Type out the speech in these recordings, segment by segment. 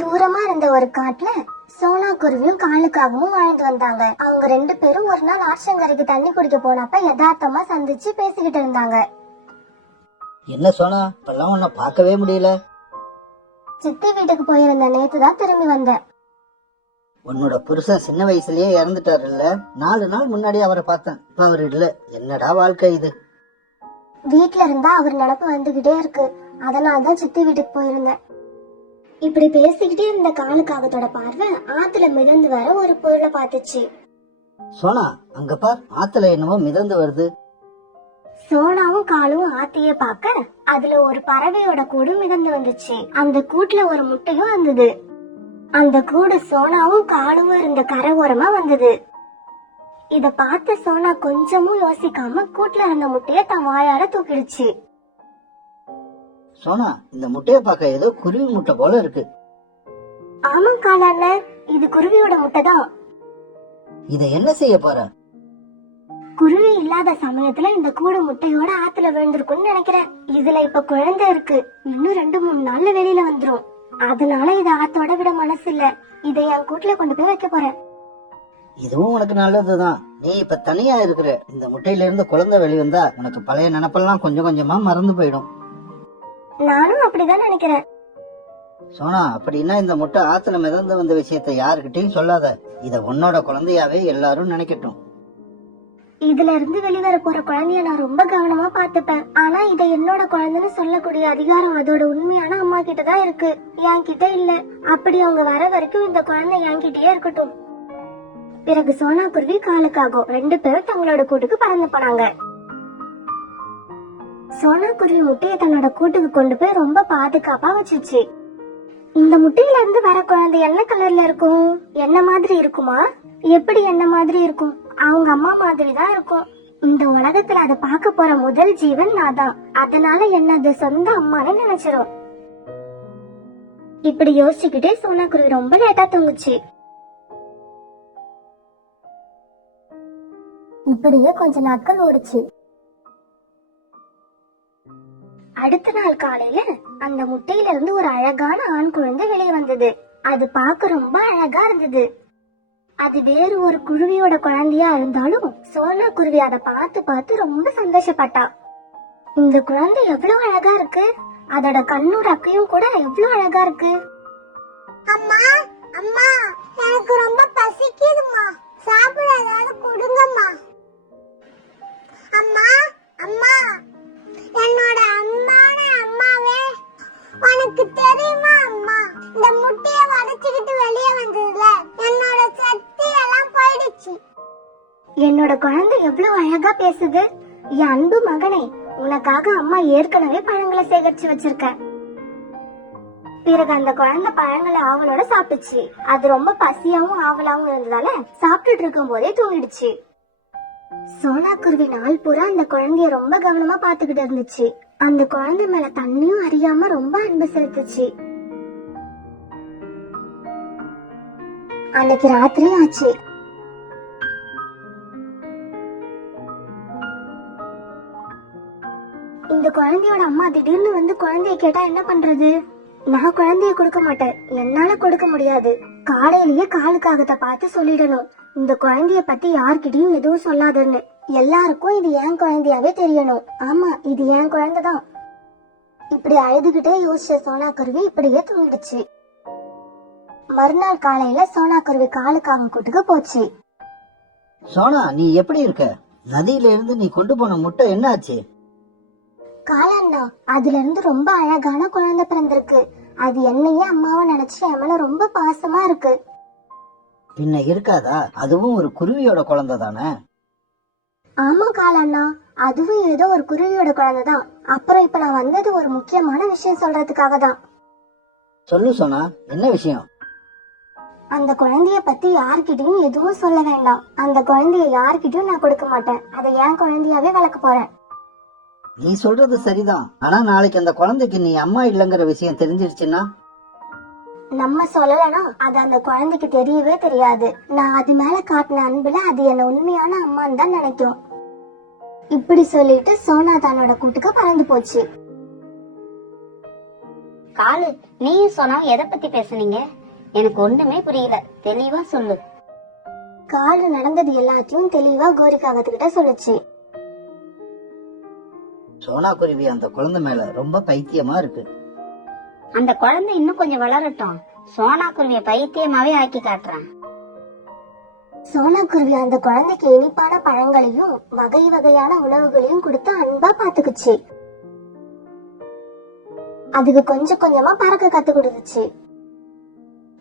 தூரமா இருந்த ஒரு காட்டுல சோனா குருவியும் காலுக்காகவும் வாழ்ந்து வந்தாங்க. அவங்க 2 பேரும் ஒரு நாள் ஆற்றங்கரைக்கு தண்ணி குடிக்க போனப்ப யதார்த்தமா சந்திச்சு பேசிக்கிட்டு இருந்தாங்க. என்ன சோனா, இப்பெல்லாம் உன்னை பார்க்கவே முடியல. சித்தி வீட்டுக்கு போயிருந்த நேத்துதான் திரும்பி வந்தேன். உன்னோட புருஷன் சின்ன வயசுலயே இறந்துட்டாருல்ல? 4 நாள் முன்னாடி அவரை பார்த்தேன், இப்ப அவர் இல்ல. என்னடா வாழ்க்கை இது. வீட்டுல இருந்தா அவர் நினப்பு வந்துகிட்டே இருக்கு, அதனாலதான் சித்தி வீட்டுக்கு போயிருந்தேன். இப்படி பேசிக்கிட்டே இருந்த காலுக்காகத்தோட பார்வை ஆத்துல மிதந்து வர ஒரு பொருளை பார்த்துச்சு. சோனா, அங்க பார், ஆத்துல என்னவோ மிதந்து வருது. சோனாவும் காலும் ஆத்தையே பார்க்க அதுல ஒரு பறவையோட கூடு மிதந்து வந்துச்சு. அந்த கூட்டுல ஒரு முட்டையும் வந்தது. அந்த கூடு சோனாவும் காலும் இருந்த கரை ஓரமா வந்தது. இத பார்த்த சோனா கொஞ்சமும் யோசிக்காம கூட்டுல இருந்த முட்டைய தன் வாயால தூக்கிடுச்சு. சோனா, இந்த முட்டைய பார்க்க ஏதோ குருவி முட்டை போல இருக்கு. ஆமா காலாண்ண, இது குருவியோட முட்டை தான். இத என்ன செய்ய போற? குருவி இல்லாத சமயத்துல இந்த கூடு முட்டையோட ஆத்துல விழுந்திருக்கும்னு நினைக்கிறேன். இதுல இப்ப குழந்தை இருக்கு, இன்னும் 2-3 நாள்ல வெளியில வந்துரும். அதனால இத ஆத்தோட விட மனசு இல்ல. இதை என் கூட்டுல கொண்டு போய் வைக்க போறேன். இதுவும் உனக்கு நல்லதுதான். நீ இப்ப தனியா இருக்கிற. இந்த முட்டையில இருந்து குழந்தை வெளிவந்தா உனக்கு பழைய நினப்பெல்லாம் கொஞ்சம் கொஞ்சமா மறந்து போயிடும். நானும் அப்படிதான் நினைக்கிறேன். சோனா, அப்படின்னா இந்த முட்டை ஆத்துல மிதந்து வந்த விஷயத்த யாருக்கிட்டையும் சொல்லாத. இத உன்னோட குழந்தையாவே எல்லாரும் நினைக்கட்டும். இதுல இருந்து வெளிவர போற குழந்தைய நான் ரொம்ப கவனமா பாத்துப்பேன். ஆனா இதை என்னோட குழந்தைன்னு சொல்லக்கூடிய அதிகாரம் அதோட உண்மையான அம்மா கிட்டதான் இருக்கு, என் கிட்ட இல்ல. அப்படி அவங்க வர வரைக்கும் இந்த குழந்தை என்கிட்டயே இருக்கட்டும். பிறகு சோனா குருவி காலுக்காகும் 2 பேரும் தங்களோட கூட்டுக்கு பறந்து போனாங்க. சோனா குருவி முட்டைய தன்னோட கூட்டுக்கு கொண்டு போய் ரொம்ப பாதுகாப்பா வச்சுச்சு. இந்த முட்டையில இருந்து வர குழந்தை என்ன கலர்ல இருக்கும்? என்ன மாதிரி இருக்குமா? எப்படி என்ன மாதிரி இருக்கும்? அவங்க அம்மா மாதிரி தான் இருக்கும். இந்த உலகத்துல அதை பார்க்க போற முதல் ஜீவன் நான் தான். அதனால என்னது சொந்த அம்மான்னு நினைச்சிரும். இப்படி யோசிச்சுக்கிட்டே சோனா குருவி ரொம்ப லேட்டா தூங்குச்சு. இப்படியே கொஞ்ச நாட்கள் ஓடுச்சு. அடுத்த நாள் காலையில அந்த முட்டையில இருந்து ஒரு அழகான ஆண் குழந்தை வெளியே வந்தது. அது பார்க்க ரொம்ப அழகா இருந்தது. அது வேறு ஒரு குருவியோட குழந்தையா இருந்தாலும் சோனா குருவி அதை பார்த்து பார்த்து ரொம்ப சந்தோஷப்பட்டா. இந்த குழந்தை எவ்வளவு அழகா இருக்கு, அதோட கண்ணும் ரக்கையும் கூட எவ்வளவு அழகா இருக்கு. அம்மா அம்மா, எனக்கு ரொம்ப பசிக்குதுமா, சாப்பிட ஏதாவது கொடுங்கம்மா. அம்மா அம்மா, என்னோட அம்மான அம்மாவே, உனக்கு தெரியுமா அம்மா, இந்த முட்டைய வதச்சிக்கிட்டு வெளியே வந்ததுல என்னோட சக்தி எல்லாம் போயிடுச்சு. என்னோட குழந்தை எவ்வளவு அழகா பேசுது. என் அன்பு மகனே, உனக்காக அம்மா ஏற்கனவே பழங்களை சேகரிச்சு வச்சிருக்க. பிறகு அந்த குழந்தை பழங்களை ஆவலோட சாப்பிட்டுச்சு. அது ரொம்ப பசியாவும் ஆவலாவும் இருந்ததால சாப்பிட்டுட்டு இருக்கும் போதே தூங்கிடுச்சு. சோனா குருவி நாள் பூரா அந்த குழந்தைய ரொம்ப கவனமா பாத்துக்கிட்டு இருந்துச்சு. அந்த குழந்தை மேல தண்ணியும் அறியாம ரொம்ப அன்பு செலுத்துச்சு. அன்னைக்கு ராத்திரி ஆச்சு. இந்த குழந்தையோட அம்மா திடீர்னு வந்து குழந்தைய கேட்டா என்ன பண்றது? நான் குழந்தைய கொடுக்க மாட்டேன், என்னால கொடுக்க முடியாது. காலையிலேயே காலுக்காகத்தை பார்த்து சொல்லிடணும், இந்த குழந்தைய பத்தி யார்கிட்டயும் எதுவும் சொல்லாதுன்னு. எல்லாருக்கும் இது என் குழந்தையாவே தெரியணும். ஆமா, இது என் குழந்தைதான். இப்படி அழுதுகிட்டே யோசிச்ச சோனா குருவி இப்படியே தூங்கிடுச்சு. மறுநாள் காலையில சோனா குருவி காலுக்காக கூட்டுக்கு போச்சு. சோனா, நீ எப்படி இருக்க? நதியில இருந்து நீ கொண்டு போன முட்டை என்ன ஆச்சு? காலண்ணா, அதுல இருந்து ரொம்ப அழகான குழந்தை பிறந்திருக்கு. அது என்னையே அம்மாவை நினைச்சு என் மேல ரொம்ப பாசமா இருக்கு. பின்ன இருக்காதா? அதுவும் ஒரு குருவியோட குழந்தை தானே? ஆமா காலண்ணா, அதுவும் ஏதோ ஒரு குருவியோட குழந்தைதான். அப்புறம் இப்ப நான் வந்தது ஒரு முக்கியமான விஷயம் சொல்றதுக்காக தான். சொல்லு சோனா, என்ன விஷயம்? அந்த குழந்தைய பத்தி யார்கிட்டயும் எதுவும் சொல்ல வேண்டாம். அந்த குழந்தைய யார்கிட்டயும் நான் கொடுக்க மாட்டேன். அதை என் குழந்தையாவே வளர்க்க போறேன். நீ சொல்றது சரிதான். ஆனா நாளைக்கு அந்த குழந்தைக்கு நீ அம்மா இல்லங்கிற விஷயம் தெரிஞ்சிருச்சுன்னா? நம்ம சொல்லலனா அது அந்த குழந்தைக்கு தெரியவே தெரியாது. நான் அது மேல காட்டின அன்புல அது என்ன உண்மையான அம்மான்னு தான் நினைக்கும். இப்படி சொல்லிட்டு சோனா தன்னோட கூட்டுக்கு பறந்து போச்சு. காலு, நீயும் சொன்னா எதை பத்தி பேசுனீங்க? எனக்கு ஒண்ணுமே புரியல, தெளிவா சொல்லு. காலு நடந்தது எல்லாத்தையும் தெளிவா கோரி காகத்துக்கிட்ட சொல்லுச்சு. சோனா குருவி அந்த குழந்தை மேல ரொம்ப பைத்தியமா இருக்கு. அந்த குழந்தை இன்னும் கொஞ்சம் வளரட்டும், சோனா குருவிய பைத்தியமாவே ஆக்கி காட்டுறேன். சோனா குருவி அந்த குழந்தைக்கு இனிப்பான பழங்களையும் வகை வகையான உணவுகளையும் கொடுத்து அன்பா பாத்துக்குச்சு. அதுக்கு கொஞ்சம் கொஞ்சமா பறக்க கத்து கொடுத்துச்சு.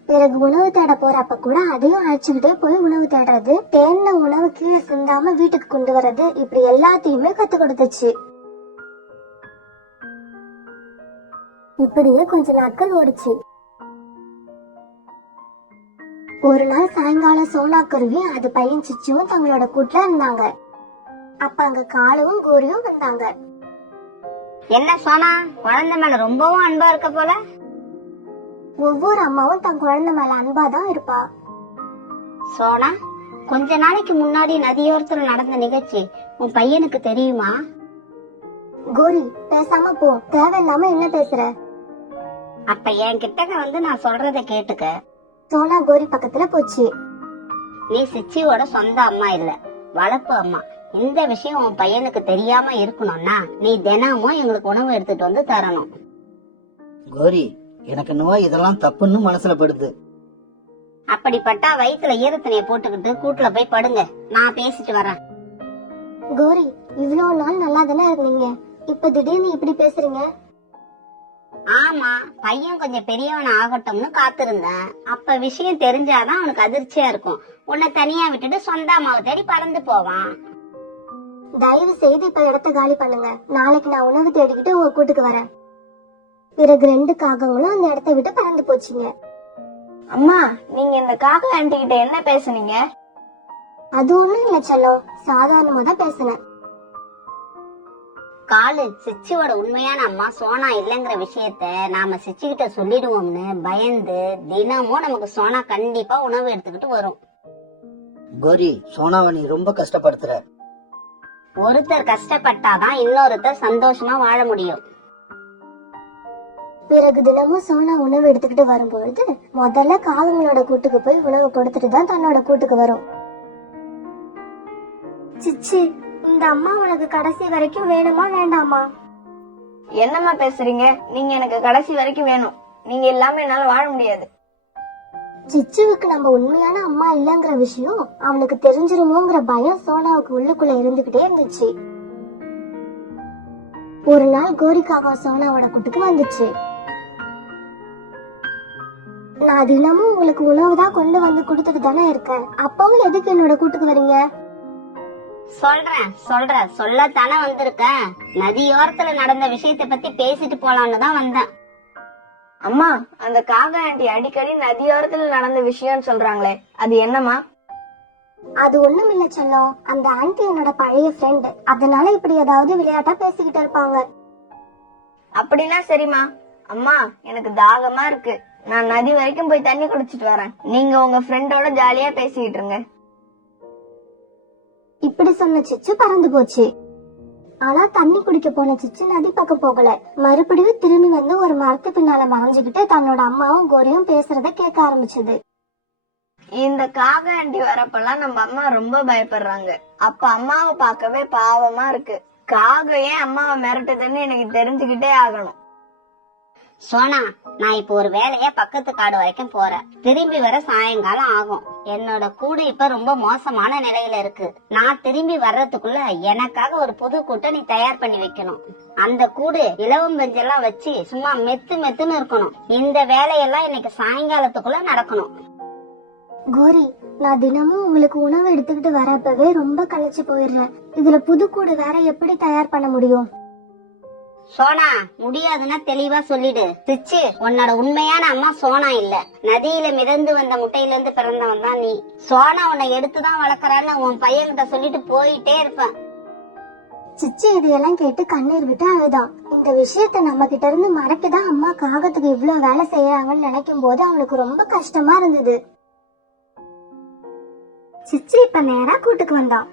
பிறகு உணவு தேட போறப்ப கூட அதையும் அழைச்சுக்கிட்டே போய் உணவு தேடுறது, தேடின உணவு கீழே சிந்தாம வீட்டுக்கு கொண்டு வர்றது, இப்படி எல்லாத்தையுமே கத்து கொடுத்துச்சு. இப்படியே கொஞ்ச நாட்கள் ஓடுச்சு. ஒரு நாள் சாயங்காலம் சோனா குருவி அது பையன் சிச்சுவும் தங்களோட கூட்டுல இருந்தாங்க. அப்ப அங்க காலுவும் கோரியும் வந்தாங்க. என்ன சோனா, குழந்தை மேல ரொம்பவும் அன்பா இருக்க போல. ஒவ்வொரு அம்மாவும் தன் குழந்தை மேல அன்பாதான் இருப்பா. சோனா, கொஞ்ச நாளைக்கு முன்னாடி நதியோரத்துல நடந்த நிகழ்ச்சி உன் பையனுக்கு தெரியுமா? கோரி, பேசாம போ, தேவையில்லாம என்ன பேசுற? அப்ப என் கிட்டக்க வந்து நான் சொல்றத கேட்டுக்க. சோனா கோரி பக்கத்துல போச்சு. நீ சிச்சியோட சொந்த அம்மா இல்ல, வளர்ப்பு அம்மா. இந்த விஷயம் உன் பையனுக்கு தெரியாம இருக்கணும்னா நீ தினமும் எங்களுக்கு உணவு எடுத்துட்டு வந்து தரணும். கோரி, எனக்கு நோய் இதெல்லாம் தப்புன்னு மனசுல படுது. அப்படிப்பட்டா வயிற்றுல ஈரத்தனைய போட்டுக்கிட்டு கூட்டுல போய் படுங்க, நான் பேசிட்டு வரேன். கோரி, இவ்வளவு நாள் நல்லா தானே இருந்தீங்க, இப்ப திடீர்னு இப்படி பேசுறீங்க? ஆமா, பையன் கொஞ்சம் பெரியவன் ஆகட்டும்னு காத்திருந்தேன். அப்ப விஷயம் தெரிஞ்சாதான் அவனுக்கு அதிர்ச்சியா இருக்கும். உன்னை தனியா விட்டுட்டு சொந்த அம்மாவை தேடி பறந்து போவான். தயவு செய்து இப்ப இடத்த காலி பண்ணுங்க. நாளைக்கு நான் உணவு தேடிக்கிட்டு உங்க கூட்டுக்கு வரேன். பிறகு 2 காகங்களும் அந்த இடத்த விட்டு பறந்து போச்சுங்க. அம்மா, நீங்க இந்த காக்கா ஆண்டி கிட்ட என்ன பேசுனீங்க? அது ஒண்ணும் இல்ல செல்லம், சாதாரணமா தான் பேசினேன். காலு, சிச்சியோட உண்மையான அம்மா சோனா இல்லங்கிற விஷயத்த நாம சிச்சிகிட்ட சொல்லிடுவோம்னு பயந்து தினமும் நமக்கு சோனா கண்டிப்பா உணவு எடுத்துக்கிட்டு வரும். கோரி, சோனாவை நீ ரொம்ப கஷ்டப்படுத்துற. ஒருத்தர் கஷ்டப்பட்டாதான் இன்னொருத்தர் சந்தோஷமா வாழ முடியும். பிறகு தினமும் சோனா உணவு எடுத்துக்கிட்டு வரும்பொழுது முதல்ல காகங்களோட கூட்டுக்கு போய் உணவு கொடுத்துட்டு தான் தன்னோட கூட்டுக்கு வரும். சிச்சி, இந்த அம்மா உனக்கு கடைசி வரைக்கும் வேணுமா வேண்டாமா? என்னம்மா பேசுறீங்க? நீங்க எனக்கு கடைசி வரைக்கும் வேணும். நீங்க இல்லாம என்னால வாழ முடியாது. சிச்சுவுக்கு நம்ம உண்மையான அம்மா இல்லங்கிற விஷயம் அவனுக்கு தெரிஞ்சிருமோங்கிற பயம் சோனாவுக்கு உள்ளுக்குள்ள இருந்துகிட்டே இருந்துச்சு. ஒரு நாள் கோரிக்காக சோனாவோட கூட்டுக்கு வந்துச்சு. நான் தினமும் உங்களுக்கு உணவு தான் கொண்டு வந்து கொடுத்துட்டு தானே இருக்கேன், அப்பவும் எதுக்கு என்னோட கூட்டுக்கு வரீங்க? சொல்றேன் சொல்லத்தானே வந்திருக்கேன். நதியோரத்துல நடந்த விஷயத்த பத்தி பேசிட்டு போலான்னு தான் வந்தேன். அம்மா, அந்த காக்கா ஆண்டி அடிக்கடி நதியோரத்துல நடந்த விஷயம் சொல்றாங்களே, அது என்னம்மா? அது ஒண்ணும் இல்ல செல்லம், அந்த ஆண்டி என்னோட பழைய ஃப்ரெண்ட், அதனால இப்படி ஏதாவது விளையாட்டா பேசிக்கிட்டு இருப்பாங்க. அப்படின்னா சரிம்மா. அம்மா, எனக்கு தாகமா இருக்கு. நான் நதி வரைக்கும் போய் தண்ணி குடிச்சிட்டு வரேன். நீங்க உங்க ஃப்ரெண்டோட ஜாலியா பேசிக்கிட்டு இருங்க. இப்படி சொன்ன சிச்சு பறந்து போச்சு. ஆனா தண்ணி குடிக்க போன சிச்சு நதி பக்கம் போகல. மறுபடியும் திரும்பி வந்து ஒரு மரத்து பின்னால மறைஞ்சுக்கிட்டு தன்னோட அம்மாவும் கோரியும் பேசுறத கேட்க ஆரம்பிச்சது. இந்த காக்கா ஆண்டி வரப்பெல்லாம் நம்ம அம்மா ரொம்ப பயப்படுறாங்க. அப்ப அம்மாவை பார்க்கவே பாவமா இருக்கு. காகம் ஏன் அம்மாவை மிரட்டுதுன்னு எனக்கு தெரிஞ்சுக்கிட்டே ஆகணும். சோனா, நான் இப்போ ஒரு வேலையா பக்கத்து காடு வரைக்கும் போறேன். திரும்பி வர சாயங்காலம் ஆகும். என்னோட கூடு இப்ப ரொம்ப மோசமான நிலையில இருக்கு. நான் திரும்பி வர்றதுக்குள்ள எனக்காக ஒரு புது கூட்டை நீ தயார் பண்ணி வைக்கணும். அந்த கூடு இலவம் பெஞ்செல்லாம் வச்சு சும்மா மெத்துன்னு இருக்கணும். இந்த வேலையெல்லாம் இன்னைக்கு சாயங்காலத்துக்குள்ள நடக்கணும். கோரி, நான் தினமும் உங்களுக்கு உணவு எடுத்துக்கிட்டு வரப்பவே ரொம்ப களைச்சு போயிடுறேன். இதுல புது கூடு வேற எப்படி தயார் பண்ண முடியும்? சோனா, முடியாதுன்னா தெளிவா சொல்லிடு. சிச்சு, உன்னோட உண்மையான அம்மா சோனா இல்ல, நதியில மிதந்து வந்த முட்டையில இருந்து பிறந்தவன் தான் நீ. சோனா உன்னை எடுத்துதான் வளர்க்கறான்னு உன் பையன்கிட்ட சொல்லிட்டு போயிட்டே இருப்பேன். சிச்சு இதையெல்லாம் கேட்டு கண்ணீர் விட்டு அழுதான். இந்த விஷயத்த நம்ம கிட்ட இருந்து மறைக்கதான் அம்மா காகத்துக்கு இவ்வளவு வேலை செய்யறாங்கன்னு நினைக்கும் போது அவனுக்கு ரொம்ப கஷ்டமா இருந்தது. சிச்சு இப்ப நேரா கூட்டுக்கு வந்தான்.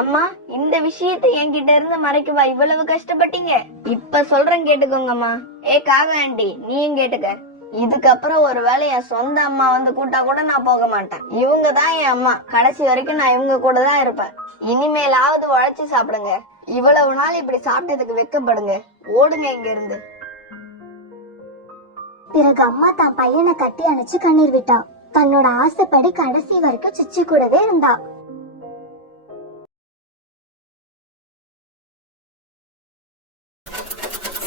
அம்மா, இந்த விஷயத்தை என்கிட்ட இருந்து மறைக்கவா இவ்வளவு கஷ்டப்பட்டீங்க? இப்ப சொல்றேன் கேட்டுக்கோங்கம்மா. காக ஆண்டி, நீயும் கேட்டுக்க. இதுக்கப்புறம் ஒருவேளை என் சொந்த அம்மா வந்து கூட்டா கூட நான் போக மாட்டேன். இவங்க தான் என் அம்மா. கடைசி வரைக்கும் நான் இவங்க கூட தான் இருப்பேன். இனிமேலாவது உழைச்சு சாப்பிடுங்க. இவ்வளவு நாள் இப்படி சாப்பிட்டதுக்கு வெக்கப்படுங்க. ஓடுங்க இங்க இருந்து. பிறகு அம்மா தான் பையனை கட்டி அணைச்சு கண்ணீர் விட்டா. தன்னோட ஆசைப்படி கடைசி வரைக்கும் சிச்சு கூடவே இருந்தா.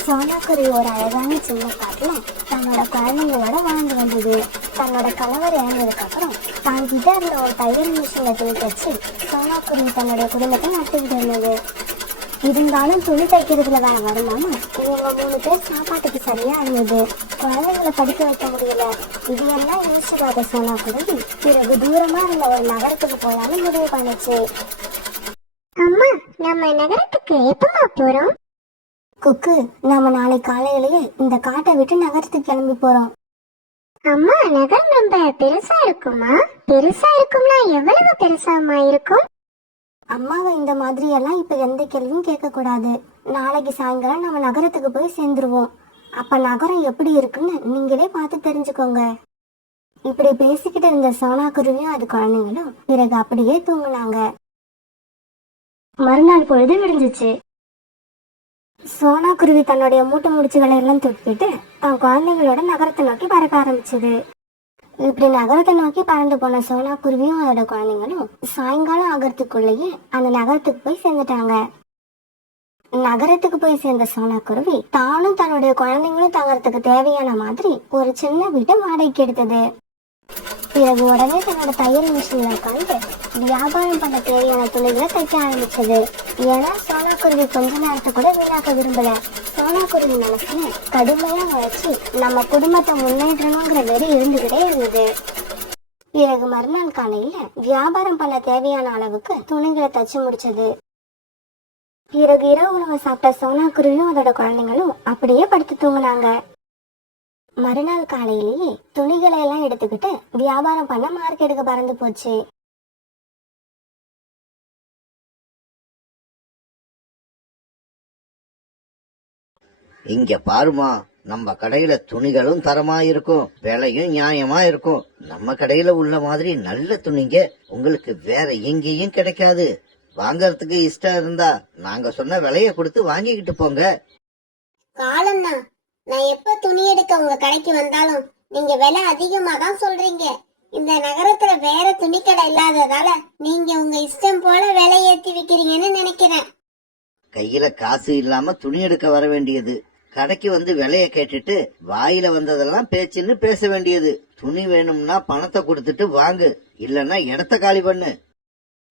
சோனாக்குருவி ஒரு அழகான சின்ன காட்டுல தன்னோட குழந்தைங்களோட வாழ்ந்து வந்தது. தன்னோட கணவர் இறந்ததுக்கு அப்புறம் தான் கிட்ட இருந்த ஒரு தையல் மிஷினை துணி தச்சு சோனாக்குருவி தன்னுடைய குடும்பத்தை நடத்திக்கிட்டு இருந்தது. இருந்தாலும் துணி தைக்கிறதுல வேற வருமானம் இவங்க 3 பேர் சாப்பாட்டுக்கு சரியா இருந்தது. குழந்தைங்களை படிக்க வைக்க முடியல. இது எல்லாம் யோசிச்சு பார்த்த சோனாக்குருவி பிறகு தூரமா இருந்த ஒரு நகரத்துக்கு போலான்னு முடிவு பண்ணுச்சு. அம்மா, நம்ம நகரத்துக்கு எப்பமா போறோம்? குக்கு, நாம நாளை காலையிலேயே இந்த காட்டை விட்டு நகரத்துக்கு கிளம்பி போறோம். அம்மா, நகரம் ரொம்ப பெருசா இருக்குமா? பெருசா இருக்கும்னா எவ்வளவு பெருசாமா இருக்கும்? அம்மாவை இந்த மாதிரி எல்லாம் இப்ப எந்த கேள்வியும் கேட்க கூடாது. நாளைக்கு சாயங்காலம் நம்ம நகரத்துக்கு போய் சேர்ந்துருவோம். அப்ப நகரம் எப்படி இருக்குன்னு நீங்களே பார்த்து தெரிஞ்சுக்கோங்க. இப்படி பேசிக்கிட்டு இருந்த சோனாக்குருவியும் அது குழந்தைங்களும் பிறகு அப்படியே தூங்குனாங்க. மறுநாள் பொழுது விடிஞ்சிச்சு. சோனாக்குருவி தன்னுடைய மூட்டை முடிச்சுகளை எல்லாம் தூக்கிட்டு தன் குழந்தைங்களோட நகரத்தை நோக்கி பறக்க ஆரம்பிச்சது. இப்படி நகரத்தை நோக்கி பறந்து போன சோனாக்குருவியும் அதோட குழந்தைங்களும் சாயங்காலம் ஆகிறதுக்குள்ளேயே அந்த நகரத்துக்கு போய் சேர்ந்துட்டாங்க. நகரத்துக்கு போய் சேர்ந்த சோனாக்குருவி தானும் தன்னுடைய குழந்தைங்களும் தங்கறதுக்கு தேவையான மாதிரி ஒரு சின்ன வீட்டை வாடகைக்கு எடுத்தது. பிறகு உடனே தன்னோட தையல் மிஷின்ல உட்காந்து வியாபாரம் பண்ண தேவையான துணிகளை தைக்க ஆரம்பிச்சது. ஏன்னா சோனாக்குருவி கொஞ்ச நேரத்தை கூட வீணாக்க விரும்பல. சோனாக்குருவி மனசுல கடுமையா உழைச்சு நம்ம குடும்பத்தை முன்னேற்றணுங்கிற வெறி இருந்துகிட்டே இருந்தது. பிறகு மறுநாள் காலையில வியாபாரம் பண்ண தேவையான அளவுக்கு துணிகளை தச்சு முடிச்சது. பிறகு இரவு உணவு சாப்பிட்ட சோனாக்குருவியும் அதோட குழந்தைங்களும் அப்படியே படுத்து தூங்குனாங்க. மறுநாள் காலையிலேயே துணிகளை எல்லாம் எடுத்துக்கிட்டு வியாபாரம் பண்ண மார்க்கெட்டுக்கு பறந்து போச்சு. இங்க பாருமா, நம்ம கடையில துணிகளும் தரமா இருக்கும், விலையும் நியாயமா இருக்கும். நம்ம கடையில உள்ள மாதிரி நல்ல துணிங்க உங்களுக்கு வேற எங்கேயும் கிடைக்காது. வாங்கறதுக்கு இஷ்டம் இருந்தா நாங்க சொன்ன விலைய கொடுத்து வாங்கிக்கிட்டு போங்க. காலம்னா, நான் எப்ப துணி எடுக்க உங்க கடைக்கு வந்தாலும் நீங்க விலை அதிகமா தான் சொல்றீங்க. இந்த நகரத்துல வேற துணி கடை இல்லாததால நீங்க உங்க இஷ்டம் போல விலை ஏத்தி விக்கிறீங்கன்னு நினைக்கிறேன். கையில காசு இல்லாம துணி எடுக்க வர வேண்டியது, கடைக்கு வந்து விலைய கேட்டுட்டு வாயில வந்ததெல்லாம் பேச்சுன்னு பேச வேண்டியது. துணி வேணும்னா பணத்தை கொடுத்துட்டு வாங்கு, இல்லன்னா இடத்த காலி பண்ணு.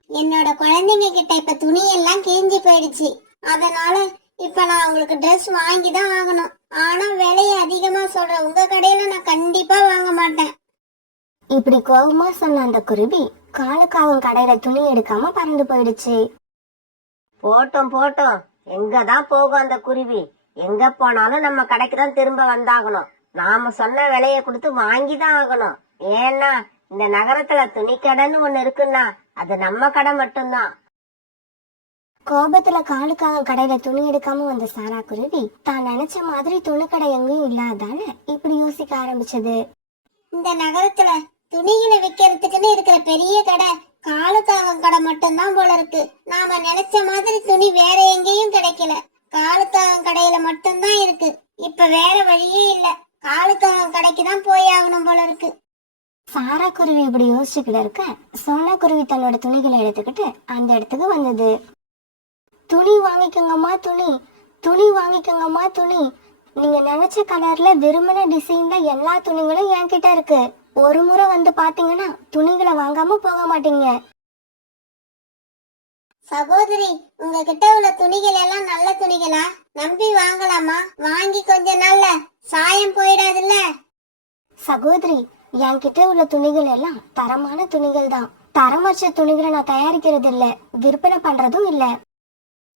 என்னோட குழந்தைங்க கிட்ட இப்ப துணி எல்லாம் கிழிஞ்சு போயிடுச்சு. அதனால இப்ப நான் உங்களுக்கு ட்ரெஸ் வாங்கி தான் ஆகணும். ஆனா விலைய அதிகமா சொல்ற உங்க கடையில நான் கண்டிப்பா வாங்க மாட்டேன். இப்படி கோபமா சொன்ன அந்த குருவி காலுக்காவும் கடையில துணி எடுக்காம பறந்து போயிடுச்சு. போட்டோம் போட்டோம், எங்கதான் போகும் அந்த குருவி? எங்க போனாலும் நம்ம கடைக்கு தான் திரும்ப வந்தாகணும். நாம சொன்ன விலைய கொடுத்து வாங்கி தான் ஆகணும். ஏன்னா இந்த நகரத்துல துணி கடைன்னு ஒண்ணு இருக்குன்னா அது நம்ம கடை மட்டும்தான். கோபத்துல காலுக்காக கடையில துணி எடுக்காம வந்த சாரா குருவி தான் நினைச்ச மாதிரி துணி கடை எங்கேயும் இல்லாதால இப்படி யோசிக்க ஆரம்பிச்சது. இந்த நகரத்துல துணிகளை விக்கிறதுக்குன்னு இருக்கிற பெரிய கடை காலுக்காக கடை மட்டும்தான் போல இருக்கு. நாம நினைச்ச மாதிரி துணி வேற எங்கேயும் கிடைக்கல. காலுக்காக கடையில மட்டும்தான் இருக்கு. இப்ப வேற வழியே இல்ல. காலுக்காக கடைக்கு தான் போய் ஆகணும் போல இருக்கு. சாரா குருவி இப்படி யோசிச்சுக்கிட்டு இருக்க சோனா குருவி தன்னோட துணிகளை எடுத்துக்கிட்டு அந்த இடத்துக்கு வந்தது. துணி வாங்கிக்கோங்கம்மா, துணி துணி வாங்கிக்கோங்கம்மா, துணி. நீங்க நினைச்ச கலர்ல விரும்பின டிசைன்ல எல்லா துணிகளும் என்கிட்ட இருக்கு. ஒரு முறை வந்து பாத்தீங்கன்னா துணிகளை வாங்காம போக மாட்டீங்க. சகோதரி, உங்ககிட்ட உள்ள துணிகள் எல்லாம் நல்ல துணிகளா? நம்பி வாங்கலாமா? வாங்கி கொஞ்ச நாள்ல சாயம் போயிடாதுல்ல? சகோதரி, என்கிட்ட உள்ள துணிகள் எல்லாம் தரமான துணிகள் தான். தரமற்ற துணிகளை நான் தயாரிக்கிறது இல்ல, விற்பனை பண்றதும் இல்ல.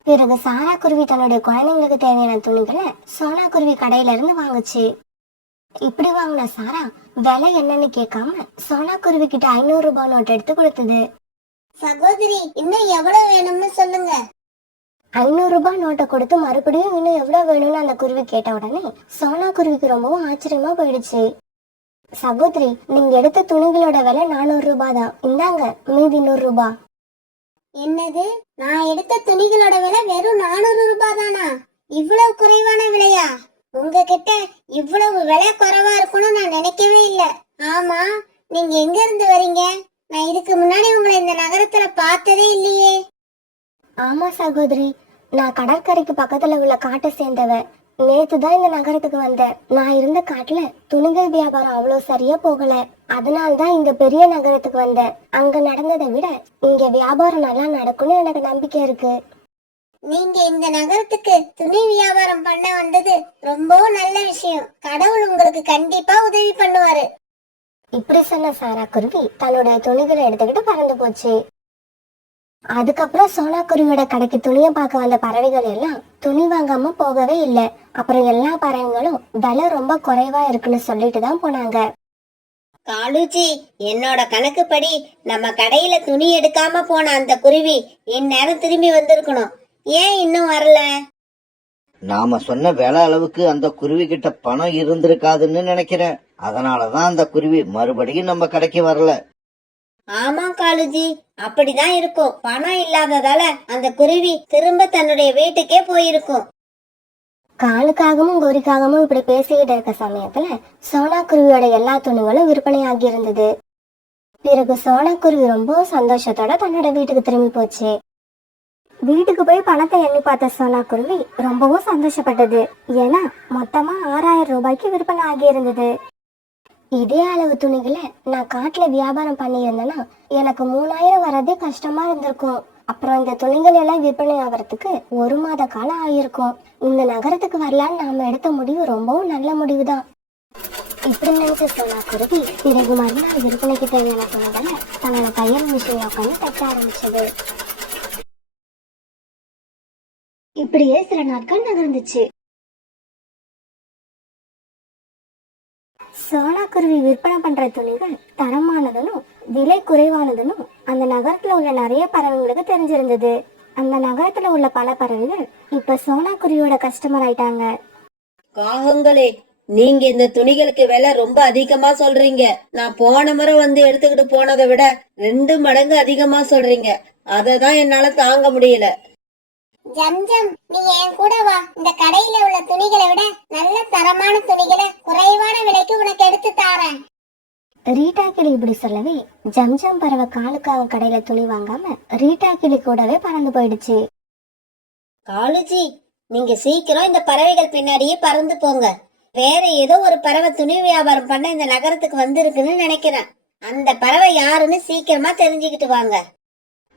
பிறகு சாரா குருவி தன்னுடைய குழந்தைங்களுக்கு தேவையான துணிகளை சோனா குருவி கடையில இருந்து வாங்குச்சு. இப்படி வாங்கின சாரா விலை என்னன்னு கேட்காம சோனா குருவி கிட்ட 500 ரூபாய் நோட் எடுத்து கொடுத்தது. சகோதரி இன்னும் எவ்வளவு வேணும்னு சொல்லுங்க. 500 ரூபாய் நோட்டை கொடுத்து மறுபடியும் இன்னும் எவ்வளவு வேணும்னு அந்த குருவி கேட்ட உடனே சோனா குருவிக்கு ரொம்பவும் ஆச்சரியமா போயிடுச்சு. சகோதரி, நீங்க எடுத்த துணிகளோட விலை 400 ரூபாய் தான். இந்தாங்க மீதி 100 ரூபாய். என்னது, நான் எடுத்த துணிகளோட விலை வெறும் 400 ரூபாய் தானா? இவ்வளவு குறைவான விலையா? உங்ககிட்ட இவ்வளவு விலை குறைவா இருக்கும்னு நான் நினைக்கவே இல்ல. ஆமா, நீங்க எங்க இருந்து வரீங்க? நான் இதுக்கு முன்னாடி உங்களை இந்த நகரத்துல பார்த்ததே இல்லையே. ஆமா சகோதரி, நான் கடற்கரைக்கு பக்கத்துல உள்ள காட்டை சேர்ந்தவ. நேத்து தான் இந்த நகரத்துக்கு வந்தேன். நான் இருந்த காட்டுல துணிகள் வியாபாரம் அவ்வளவு சரியா போகல. அதனால்தான் இந்த பெரிய நகரத்துக்கு வந்தேன். அங்க நடந்ததை விட இங்க வியாபாரம் நல்லா நடக்கும்னு எனக்கு நம்பிக்கை இருக்கு. நீங்க இந்த நகரத்துக்கு துணி வியாபாரம் பண்ண வந்தது ரொம்பவும் நல்ல விஷயம். கடவுள் உங்களுக்கு கண்டிப்பா உதவி பண்ணுவாரு. இப்படி சொன்ன சாரா குருவி தன்னுடைய துணிகளை எடுத்துக்கிட்டு பறந்து போச்சு. அதுக்கப்புறம் சோனா குருவியோட கடைக்கு துணியை பார்க்க வந்த பறவைகள் எல்லாம் துணி வாங்காம போகவே இல்லை. அப்புறம் எல்லா பறவைகளும் விலை ரொம்ப குறைவா இருக்குன்னு சொல்லிட்டு தான் போனாங்க. காலுஜி, என்னோட கணக்குப்படி நம்ம கடையில துணி எடுக்காம போன அந்த குருவி இந்நேரம் திரும்பி வந்திருக்கணும். ஏன் இன்னும் வரல? நாம சொன்ன விலை அளவுக்கு அந்த குருவி கிட்ட பணம் இருந்திருக்காதுன்னு நினைக்கிறேன். அதனாலதான் அந்த குருவி மறுபடியும் நம்ம கடைக்கு வரல. ஆமா காலுஜி, அப்படிதான் இருக்கும். பணம் இல்லாததால அந்த குருவி திரும்ப தன்னுடைய வீட்டுக்கே போயிருக்கும். காலுக்காகவும் கோரிக்காகவும் இப்படி பேசிக்கிட்டு இருக்க சமயத்துல சோனா குருவியோட எல்லா துணிகளும் விற்பனை ஆகி இருந்தது. பிறகு சோனா குருவி ரொம்ப சந்தோஷத்தோட தன்னோட வீட்டுக்கு திரும்பி போச்சு. வீட்டுக்கு போய் பணத்தை எண்ணி பார்த்த சோனா குருவி ரொம்பவும் சந்தோஷப்பட்டது. ஏன்னா மொத்தமா 6000 ரூபாய்க்கு விற்பனை ஆகி இருந்தது. இதே அளவு துணிகளை நான் காட்டுல வியாபாரம் பண்ணி இருந்தேன்னா எனக்கு 3000 வரதே கஷ்டமா இருந்திருக்கும். அப்புறம் இந்த துணிகள் எல்லாம் விற்பனை ஆகிறதுக்கு 1 மாத காலம் ஆயிருக்கும். இந்த நகரத்துக்கு வரலான்னு நாம எடுத்த முடிவு ரொம்பவும் நல்ல முடிவுதான். இப்படி நினைச்ச சோனா குருவி பிறகு மறுநாள் விற்பனைக்கு தேவையான துணிகளை தன்னோட தையல் மிஷினை உட்காந்து தைக்க ஆரம்பிச்சது. இப்படியே சில நாட்கள் நகர்ந்துச்சு. சோனா குருவி விற்பனை பண்ற துணிகள் தரமானதும் விலை குறைவானதும் அந்த நகரத்துல உள்ள நிறைய பறவைகளுக்கு தெரிஞ்சிருந்தது. அந்த நகரத்துல உள்ள பல பறவைகள் இப்ப சோனா குருவியோட கஸ்டமர் ஆயிட்டாங்க. காகங்களே, நீங்க இந்த துணிகளுக்கு விலை ரொம்ப அதிகமா சொல்றீங்க. நான் போன முறை வந்து எடுத்துக்கிட்டு போனதை விட 2 மடங்கு அதிகமா சொல்றீங்க. அததான் என்னால தாங்க முடியல. ஜம்ஜம், நீ என் கூட வா. இந்த கடையில உள்ள துணிகளை விட நல்ல தரமான துணிகளை குறைவான விலைக்கு உனக்கு எடுத்து தாரேன். ரீட்டா கிளி இப்படி சொல்லவே ஜம்ஜம் பறவை காலுக்காக கடையில துணி வாங்காம ரீட்டா கிளி கூடவே பறந்து போயிடுச்சு. காலுஜி, நீங்க சீக்கிரம் இந்த பறவைகள் பின்னாடியே பறந்து போங்க. வேற ஏதோ ஒரு பறவை துணி வியாபாரம் பண்ண இந்த நகரத்துக்கு வந்திருக்குன்னு நினைக்கிறேன். அந்த பறவை யாருன்னு சீக்கிரமா தெரிஞ்சுக்கிட்டு வாங்க.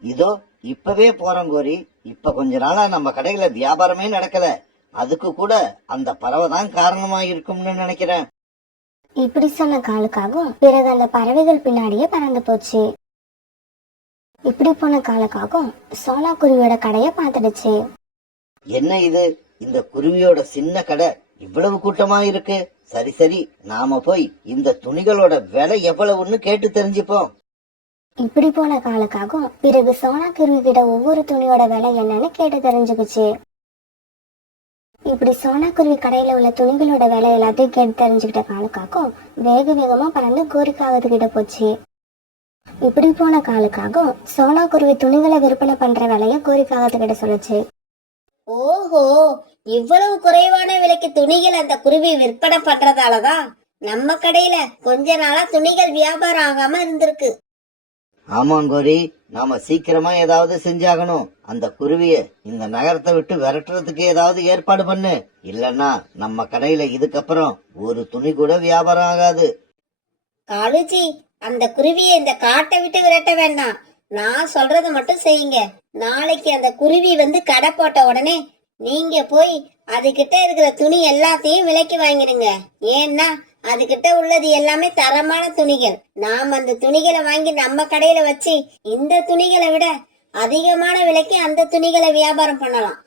இதோ இப்பவே போறோம் கோரி. இப்ப கொஞ்ச நாளா நம்ம கடையில வியாபாரமே நடக்கல. அதுக்கு கூட அந்த பறவை தான் காரணமா இருக்கும்னு நினைக்கிறேன். இப்படி சொன்ன காலுக்காகவும் பிறகு அந்த பறவைகள் பின்னாடியே பறந்து போச்சு. இப்படி போன காலுக்காகவும் சோனா குருவியோட கடைய பார்த்துடுச்சு. என்ன இது, இந்த குருவியோட சின்ன கடை இவ்வளவு கூட்டமா இருக்கு. சரி சரி, நாம போய் இந்த துணிகளோட விலை எவ்வளவுன்னு கேட்டு தெரிஞ்சுப்போம். இப்படி போன காலுக்காகவும் பிறகு சோனா குருவி கிட்ட ஒவ்வொரு துணியோட விலை என்னன்னு கேட்டு தெரிஞ்சுக்குச்சு. இப்படி சோனா குருவி கடையில உள்ள துணிகளோட விலை எல்லாத்தையும் கேட்டு தெரிஞ்சுக்கிட்ட காலுக்காகவும் வேக வேகமா பறந்து கோரிக்காகத்துக்கிட்ட போச்சு. இப்படி போன காலுக்காகவும் சோனா குருவி துணிகளை விற்பனை பண்ற விலைய கோரிக்காகத்துக்கிட்ட சொல்லுச்சு. ஓஹோ, இவ்வளவு குறைவான விலைக்கு துணிகள் அந்த குருவி விற்பனை பண்றதாலதான் நம்ம கடையில கொஞ்ச நாளா துணிகள் வியாபாரம் ஆகாம இருந்திருக்கு. ஆமாங்கோரி, நாம சீக்கிரமா ஏதாவது செஞ்சாகணும். அந்த குருவிய இந்த நகரத்தை விட்டு விரட்டுறதுக்கு ஏதாவது ஏற்பாடு பண்ணு. இல்லன்னா நம்ம கடையில இதுக்கப்புறம் ஒரு துணி கூட வியாபாரம் ஆகாது. காலுஜி, அந்த குருவியை இந்த காட்டை விட்டு விரட்ட வேண்டாம். நான் சொல்றத மட்டும் செய்யுங்க. நாளைக்கு அந்த குருவி வந்து கடை போட்ட உடனே நீங்க போய் அதுகிட்ட இருக்கிற துணி எல்லாத்தையும் விலைக்கு வாங்கிடுங்க. ஏன்னா அதுகிட்ட உள்ளது எல்லாமே தரமான துணிகள். நாம் அந்த துணிகளை வாங்கி நம்ம கடையில வச்சு இந்த துணிகளை விட அதிகமான விலைக்கு அந்த துணிகளை வியாபாரம் பண்ணலாம்.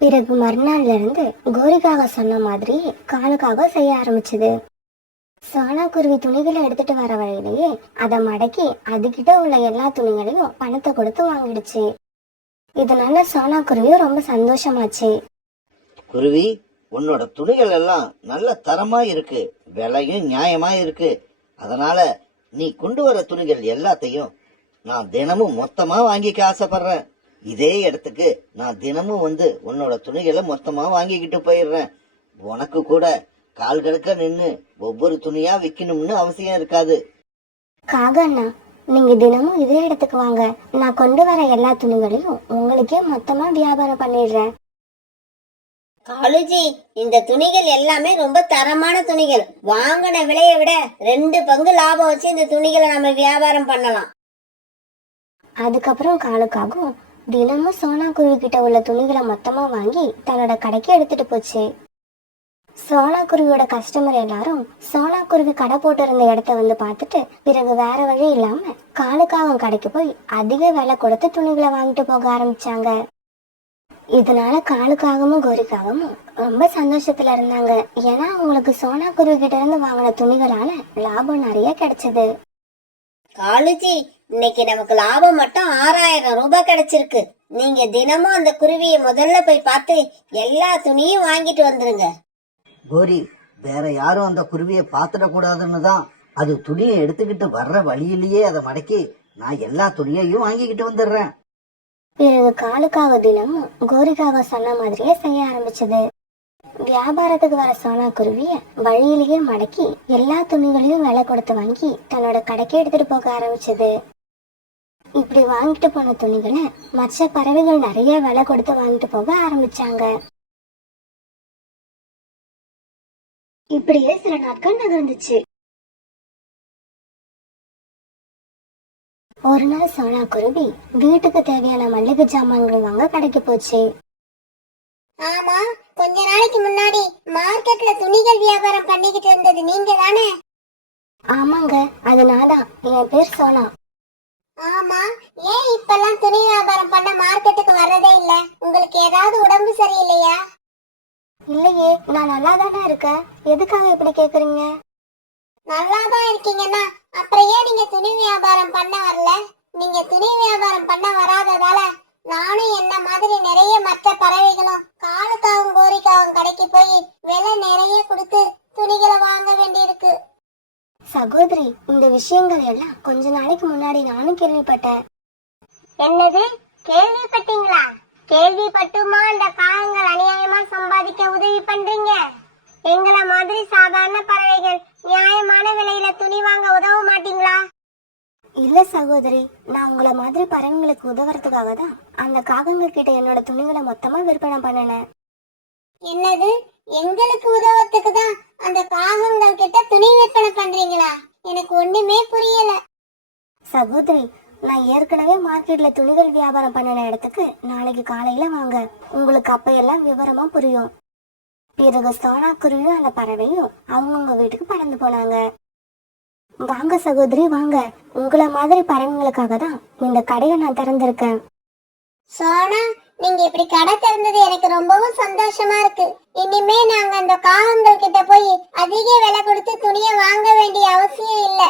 பிறகு மறுநாள்ல இருந்து கோரிக்காக சொன்ன மாதிரி காலுக்காக செய்ய ஆரம்பிச்சது. சோனா குருவி துணிகளை எடுத்துட்டு வர வழியிலேயே அதை மடக்கி அதுகிட்ட உள்ள எல்லா துணிகளையும் பணத்தை கொடுத்து வாங்கிடுச்சு. இதனால சோனா குருவியும் ரொம்ப சந்தோஷமாச்சு. குருவி, உன்னோட துணிகள் எல்லாம் நல்ல தரமா இருக்கு, விலையும் நியாயமா இருக்கு. அதனால நீ கொண்டு வர துணிகள் எல்லாத்தையும் நான் தினமும் மொத்தமா வாங்கிக்க ஆசைப்படுறேன். இதே இடத்துக்கு நான் தினமும் வந்து உன்னோட துணிகளை மொத்தமா வாங்கிக்கிட்டு போயிடுறேன். உனக்கு கூட கால் கடுக்க நின்னு ஒவ்வொரு துணியா விக்கணும்னு அவசியம் இருக்காது. காகண்ணா, நீங்க தினமும் இதே இடத்துக்கு வாங்க. நான் கொண்டு வர எல்லா துணிகளையும் உங்களுக்கே மொத்தமா வியாபாரம் பண்ணிடுறேன். காலுஜி, இந்த துணிகள் எல்லாமே ரொம்ப தரமான துணிகள். வாங்கின விலையை விட 2 பங்கு லாபம் வச்சு இந்த துணிகளை நம்ம வியாபாரம் பண்ணலாம். அதுக்கப்புறம் காலுக்காகவும் தினமும் சோனா குருவி கிட்ட உள்ள துணிகளை மொத்தமா வாங்கி தன்னோட கடைக்கு எடுத்துட்டு போச்சு. சோனா குருவியோட கஸ்டமர் எல்லாரும் சோனா குருவி கடை போட்டு இருந்த இடத்த வந்து பார்த்துட்டு பிறகு வேற வழி இல்லாம காலுக்காகவும் கடைக்கு போய் அதிக விலை கொடுத்து துணிகளை வாங்கிட்டு போக ஆரம்பிச்சாங்க. இதனால காலுக்காகவும் கோரிக்காகவும் ரொம்ப சந்தோஷத்துல இருந்தாங்க. ஏன்னா அவங்களுக்கு சோனா குருவி கிட்ட இருந்து வாங்கின துணிகளால லாபம் நிறைய கிடைச்சது. காலுஜி, இன்னைக்கு நமக்கு லாபம் மட்டும் 6000 ரூபாய் கிடைச்சிருக்கு. நீங்க தினமும் அந்த குருவியை முதல்ல போய் பார்த்து எல்லா துணியும் வாங்கிட்டு வந்துருங்க. கோரி, வேற யாரும் அந்த குருவியை பாத்துடக்கூடாதுன்னு தான் அது துணியை எடுத்துக்கிட்டு வர்ற வழியிலேயே அதை மடக்கி நான் எல்லா துணியையும் வாங்கிக்கிட்டு வந்துடுறேன். பிறகு காலுக்காக தினமும் கோரிக்காக சொன்ன மாதிரியே செய்ய ஆரம்பிச்சது. வியாபாரத்துக்கு வர சோனா குருவிய வழியிலேயே மடக்கி எல்லா துணிகளையும் விலை கொடுத்து வாங்கி தன்னோட கடைக்கு எடுத்துட்டு போக ஆரம்பிச்சது. இப்படி வாங்கிட்டு போன துணிகளை மற்ற பறவைகள் நிறைய விலை கொடுத்து வாங்கிட்டு போக ஆரம்பிச்சாங்க. இப்படியே சில நாட்கள் நகர்ந்துச்சு. ஒரு நாள் சோனா குருவி வீட்டுக்கு தேவையான மல்லிகை ஜாமான்கள் வாங்க கடைக்கு போச்சு. ஆமா, கொஞ்ச நாளைக்கு முன்னாடி மார்க்கெட்ல துணிகள் வியாபாரம் பண்ணிக்கிட்டு இருந்தது நீங்க தானே? ஆமாங்க, அது நான்தான். என் பேர் சோனா. ஆமா, ஏன் இப்பெல்லாம் துணி வியாபாரம் பண்ண மார்க்கெட்டுக்கு வர்றதே இல்ல? உங்களுக்கு ஏதாவது உடம்பு சரியில்லையா? இல்லையே, நான் நல்லா தானே இருக்கேன். எதுக்காக இப்படி கேக்குறீங்க? நல்லாதான் இருக்கீங்கன்னா அப்புறம் ஏன் நீங்க துணி வியாபாரம் பண்ண வரல? நீங்க துணி வியாபாரம் பண்ண வராததால நானும் என்ன மாதிரி நிறைய மற்ற பறவைகளும் காலுக்காவும் கோரிக்காவும் கடைக்கு போய் விலை நிறைய கொடுத்து துணிகளை வாங்க வேண்டியிருக்கு. சகோதரி, இந்த விஷயங்கள் எல்லாம் கொஞ்ச நாளைக்கு முன்னாடி நானும் கேள்விப்பட்டேன். என்னது, கேள்விப்பட்டீங்களா? கேள்விப்பட்டுமா அந்த காகங்கள் அநியாயமா சம்பாதிக்க உதவி பண்றீங்க? எங்களை மாதிரி சாதாரண பறவைகள் நியாயமான விலையில துணி வாங்க உதவ மாட்டீங்களா? இல்ல சகோதரி, நான் உங்களை மாதிரி பறவைங்களுக்கு உதவுறதுக்காக தான் அந்த காகங்கள் கிட்ட என்னோட துணிகளை மொத்தமா விற்பனை பண்ணினேன். என்னது, எங்களுக்கு உதவத்துக்கு தான் அந்த காகங்கள் கிட்ட துணி விற்பனை பண்றீங்களா? எனக்கு ஒண்ணுமே புரியல. சகோதரி, நான் ஏற்கனவே மார்க்கெட்ல துணிகள் வியாபாரம் பண்ணின இடத்துக்கு நாளைக்கு காலையில வாங்க. உங்களுக்கு அப்ப எல்லாம் விவரமா புரியும். பிறகு சோனா குருவியும் அந்த பறவையும் அவங்கவுங்க வீட்டுக்கு பறந்து போனாங்க. வாங்க சகோதரி, வாங்க. உங்களை மாதிரி பறவைங்களுக்காக தான் இந்த கடையை நான் திறந்திருக்கேன். சோனா, நீங்க இப்படி கடை திறந்தது எனக்கு ரொம்பவும் சந்தோஷமா இருக்கு. இனிமே நாங்க அந்த காகங்கள் கிட்ட போய் அதிக விலை கொடுத்து துணியை வாங்க வேண்டிய அவசியம் இல்ல.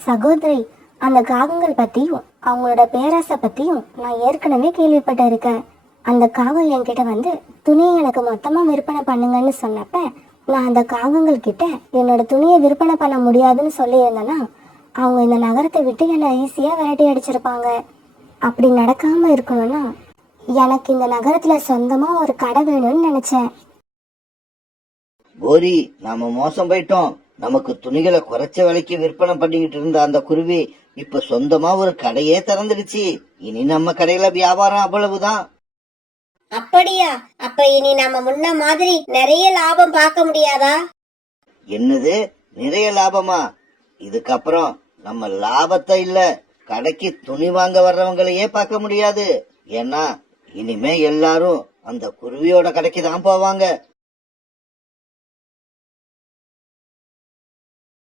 சகோதரி, அந்த காகங்கள் பத்தியும் அவங்களோட பேராசை பத்தியும் நான் ஏற்கனவே கேள்விப்பட்டு இருக்கேன். அந்த காகம் என்கிட்ட வந்து துணியை எனக்கு மொத்தமா விற்பனை பண்ணுங்கன்னு சொன்னப்ப நான் அந்த காகங்கள் கிட்ட என்னோட துணியை விற்பனை பண்ண முடியாதுன்னு சொல்லி இருந்தேன்னா அவங்க இந்த நகரத்தை விட்டு என்னை ஈஸியா விரட்டி அடிச்சிருப்பாங்க. அப்படி நடக்காம இருக்கணும்னா எனக்கு இந்த நகரத்துல சொந்தமா ஒரு கடை வேணும்னு நினைச்சேன். கோரி, நாம மோசம் போயிட்டோம். நமக்கு துணிகளை குறைச்ச விலைக்கு விற்பனை பண்ணிக்கிட்டு இருந்த அந்த குருவி இப்ப சொந்தமா ஒரு கடையே திறந்துடுச்சு. இனி நம்ம கடையில வியாபாரம் அவ்வளவுதான். அப்படியா? அப்ப இனி நம்ம முன்ன மாதிரி நிறைய லாபம் பார்க்க முடியாதா? என்னது, நிறைய லாபமா? இதுக்கப்புறம் நம்ம லாபத்தை இல்ல, கடைக்கு துணி வாங்க வர்றவங்களையே பார்க்க முடியாது. ஏன்னா இனிமே எல்லாரும் அந்த குருவியோட கடைக்கு தான் போவாங்க.